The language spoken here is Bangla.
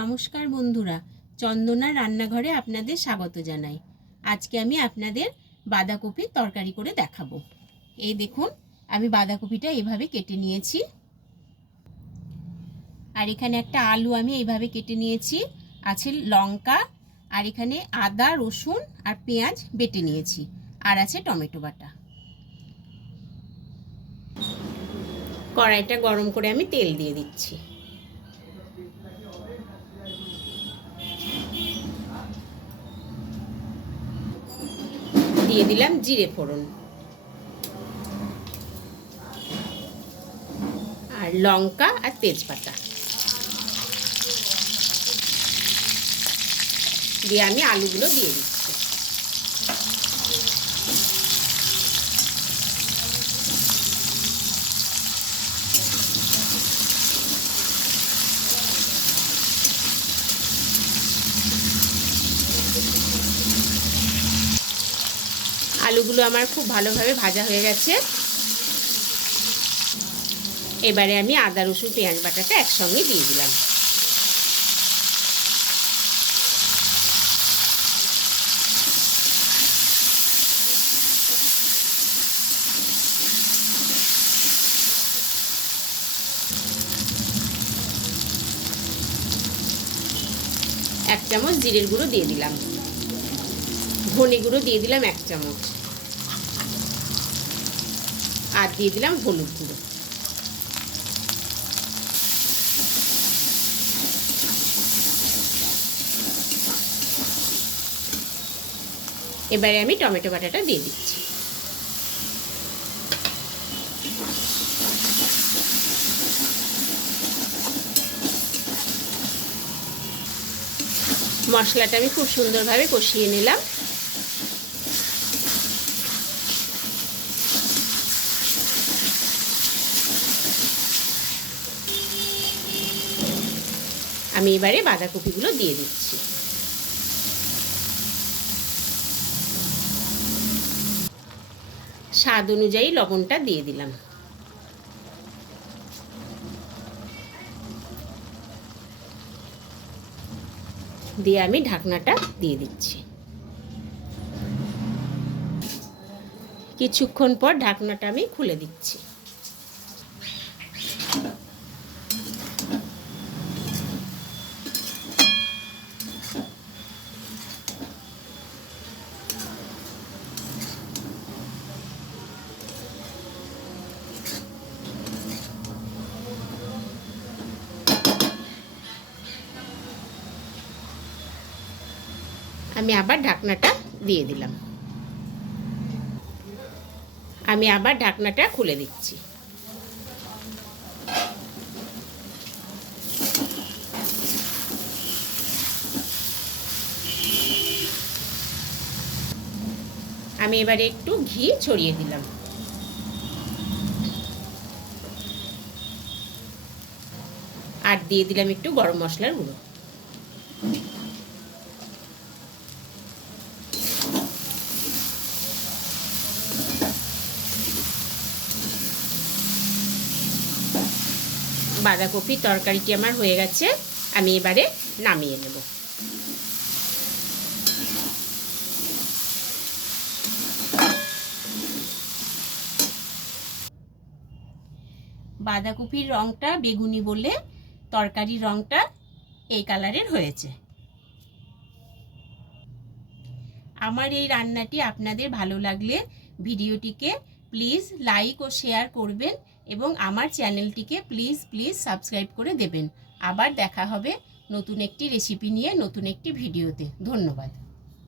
নমস্কার বন্ধুরা, চন্দনার রান্নাঘরে আপনাদের স্বাগত জানাই। আজকে আমি আপনাদের বাঁধাকপির তরকারি করে দেখাবো। এই দেখুন, আমি বাঁধাকপিটা এইভাবে কেটে নিয়েছি, আর এখানে একটা আলু আমি এইভাবে কেটে নিয়েছি, আছে লঙ্কা, আর এখানে আদা রসুন আর পেঁয়াজ বেটে নিয়েছি, আর আছে টমেটো বাটা। কড়াইটা গরম করে আমি তেল দিয়ে দিচ্ছি। দিয়ে দিলাম জিরে ফোড়ন আর লঙ্কা আর তেজপাতা দিয়ে আমি আলুগুলো দিয়ে দিচ্ছি। আলুগুলো আমার খুব ভালোভাবে ভাজা হয়ে গেছে। এবারে আমি আদা রসুন পেঁয়াজ বাটাটা একসঙ্গে দিয়ে দিলাম। এক চামচ জিরের গুঁড়ো দিয়ে দিলাম, ধনে গুঁড়ো দিয়ে দিলাম 1 চামচ, আর দিয়ে দিলাম হলুদ গুঁড়ো। এবারে আমি টমেটো বাটাটা দিয়ে দিচ্ছি। মশলাটা আমি খুব সুন্দরভাবে কষিয়ে নিলাম। আমি এবারে বাঁধাকপিগুলো দিয়ে দিচ্ছি। স্বাদ অনুযায়ী লবণটা দিয়ে দিলাম। দিয়ে আমি ঢাকনাটা দিয়ে দিচ্ছি। কিছুক্ষণ পর ঢাকনাটা আমি খুলে দিচ্ছি। আমি আবার ঢাকনাটা দিয়ে দিলাম। আমি আবার ঢাকনাটা খুলে দিচ্ছি। আমি এবারে একটু ঘি ছড়িয়ে দিলাম। আর দিয়ে দিলাম একটু গরম মশলার গুঁড়ো। বাঁধাকপির তরকারিটি আমার হয়ে গেছে, আমি এবারে নামিয়ে নেব। বাঁধাকপির রঙটা বেগুনি বলে তরকারির রঙটা এই কালারের হয়েছে। আমার এই রান্নাটি আপনাদের ভালো লাগলে ভিডিওটিকে প্লিজ লাইক ও শেয়ার করবেন এবং আমার চ্যানেলটিকে প্লিজ সাবস্ক্রাইব করে দেবেন। আবার দেখা হবে নতুন একটি রেসিপি নিয়ে, নতুন একটি ভিডিওতে। ধন্যবাদ।